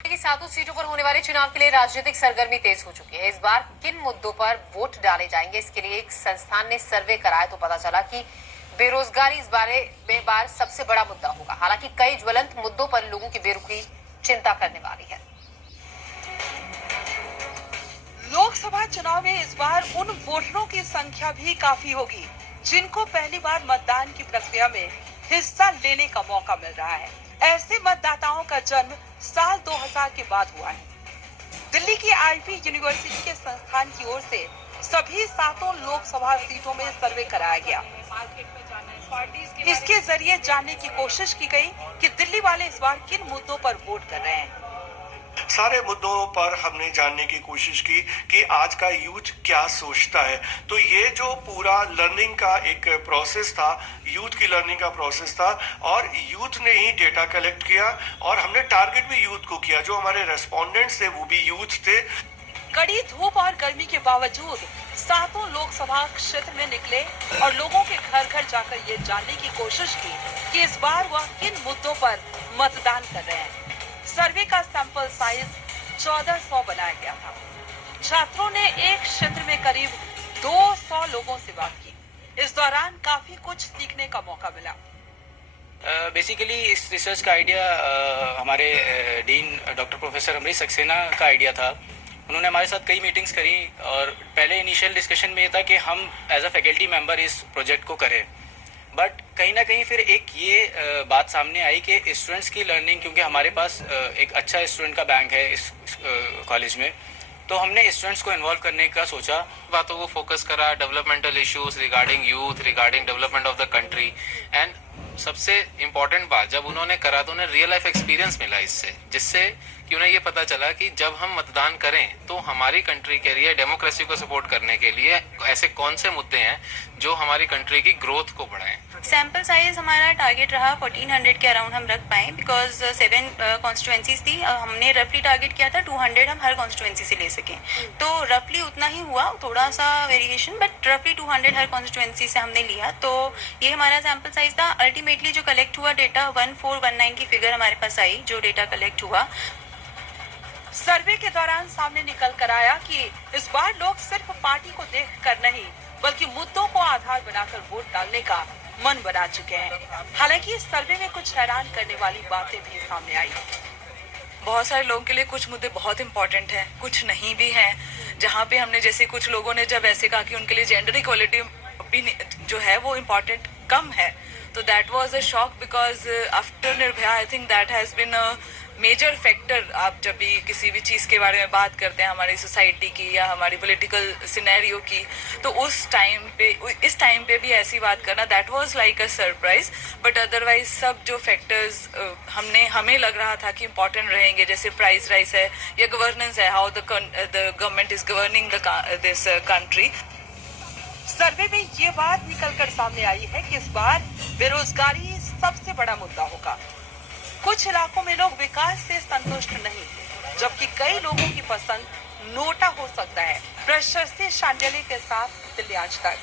की 7 सीटों पर होने वाले चुनाव के लिए राजनीतिक सरगर्मी तेज हो चुकी है। इस बार किन मुद्दों पर वोट डाले जाएंगे, इसके लिए एक संस्थान ने सर्वे कराया तो पता चला कि बेरोजगारी इस बार सबसे बड़ा मुद्दा होगा। हालांकि कई ज्वलंत मुद्दों पर लोगों की बेरुखी चिंता करने वाली है। लोकसभा चुनाव में इस बार उन वोटरों की संख्या भी काफी होगी जिनको पहली बार मतदान की प्रक्रिया में हिस्सा लेने का मौका मिल रहा है। ऐसे मतदाताओं का जन्म साल 2000 के बाद हुआ है। दिल्ली की आईपी यूनिवर्सिटी के संस्थान की ओर से सभी 7 लोकसभा सीटों में सर्वे कराया गया। इसके जरिए जानने की कोशिश की गई कि दिल्ली वाले इस बार किन मुद्दों पर वोट कर रहे हैं। सारे मुद्दों पर हमने जानने की कोशिश की कि आज का यूथ क्या सोचता है। तो ये जो पूरा लर्निंग का एक प्रोसेस था, यूथ की लर्निंग का प्रोसेस था, और यूथ ने ही डेटा कलेक्ट किया और हमने टारगेट भी यूथ को किया। जो हमारे रेस्पोंडेंट्स थे वो भी यूथ थे। कड़ी धूप और गर्मी के बावजूद 7 लोकसभा क्षेत्र में निकले और लोगों के घर घर जाकर ये जानने की कोशिश की कि इस बार वह किन मुद्दों पर मतदान कर रहे हैं। सर्वे का सैंपल साइज 1400 बनाया गया था। छात्रों ने एक क्षेत्र में करीब 200 लोगों से बात की। इस दौरान काफी कुछ सीखने का मौका मिला। बेसिकली इस रिसर्च का आइडिया हमारे dean doctor professor Amrish Saxena का आइडिया था। उन्होंने हमारे साथ कई मीटिंग्स करी और पहले इनिशियल डिस्कशन में ये था कि हम एज अ फैकल्टी मेंबर इस प्रोजेक्ट को करें, बट कहीं ना कहीं फिर एक ये बात सामने आई कि स्टूडेंट्स की लर्निंग, क्योंकि हमारे पास एक अच्छा स्टूडेंट का बैंक है इस कॉलेज में, तो हमने स्टूडेंट्स को इन्वॉल्व करने का सोचा। बातों को फोकस करा, developmental issues regarding youth, regarding development of the country. And सबसे इम्पोर्टेंट बात, जब उन्होंने करा तो उन्हें रियल लाइफ एक्सपीरियंस मिला इससे, जिससे कि उन्हें ये पता चला कि जब हम मतदान करें तो हमारी कंट्री के लिए डेमोक्रेसी को सपोर्ट करने के लिए ऐसे कौन से मुद्दे हैं जो हमारी कंट्री की ग्रोथ को बढ़ाएं। सैंपल साइज हमारा टारगेट रहा 1400 के अराउंड हम रख पाए, बिकॉज 7 कॉन्स्टिट्यूएंसीज थी। हमने रफली टारगेट किया था 200 हम हर कॉन्स्टिट्यूएंसी से ले सकें, तो रफली उतना ही हुआ, थोड़ा सा वेरिएशन, बट रफली 200 हर कॉन्स्टिट्यूएंसी से हमने लिया। तो ये हमारा सैंपल साइज था। अल्टीमेटली जो कलेक्ट हुआ डेटा 1419 की फिगर हमारे पास आई, जो डेटा कलेक्ट हुआ। सर्वे के दौरान सामने निकल कर आया कि इस बार लोग सिर्फ पार्टी को देखकर नहीं बल्कि मुद्दों को आधार बनाकर वोट डालने का मन बना चुके हैं। हालांकि इस सर्वे में कुछ हैरान करने वाली बातें भी सामने आई। बहुत सारे लोगों के लिए कुछ मुद्दे बहुत इंपॉर्टेंट हैं, कुछ नहीं भी हैं। जहाँ पे हमने जैसे कुछ लोगों ने जब ऐसे कहा कि उनके लिए जेंडर इक्वलिटी भी जो है वो इम्पोर्टेंट कम है, तो that was a shock, because after Nirbhaya I think that has been a major factor. आप जब भी किसी भी चीज के बारे में बात करते हैं, हमारी सोसाइटी की या हमारी पॉलिटिकल सिनेरियो की, तो इस टाइम पे भी ऐसी बात करना, that was like a surprise. But otherwise सब जो फैक्टर्स हमें लग रहा था कि इम्पोर्टेंट रहेंगे, जैसे प्राइस राइस है या गवर्नेंस है, how the government is governing this country. Survey में ये बात निकलकर सामने आई है कि इस बार बेरोजगारी सबसे बड़ा मुद्दा होगा। कुछ इलाकों में लोग विकास से संतुष्ट नहीं, जबकि कई लोगों की पसंद नोटा हो सकता है। प्रशस्ति शांडिल्य के साथ दिल्ली आज तक।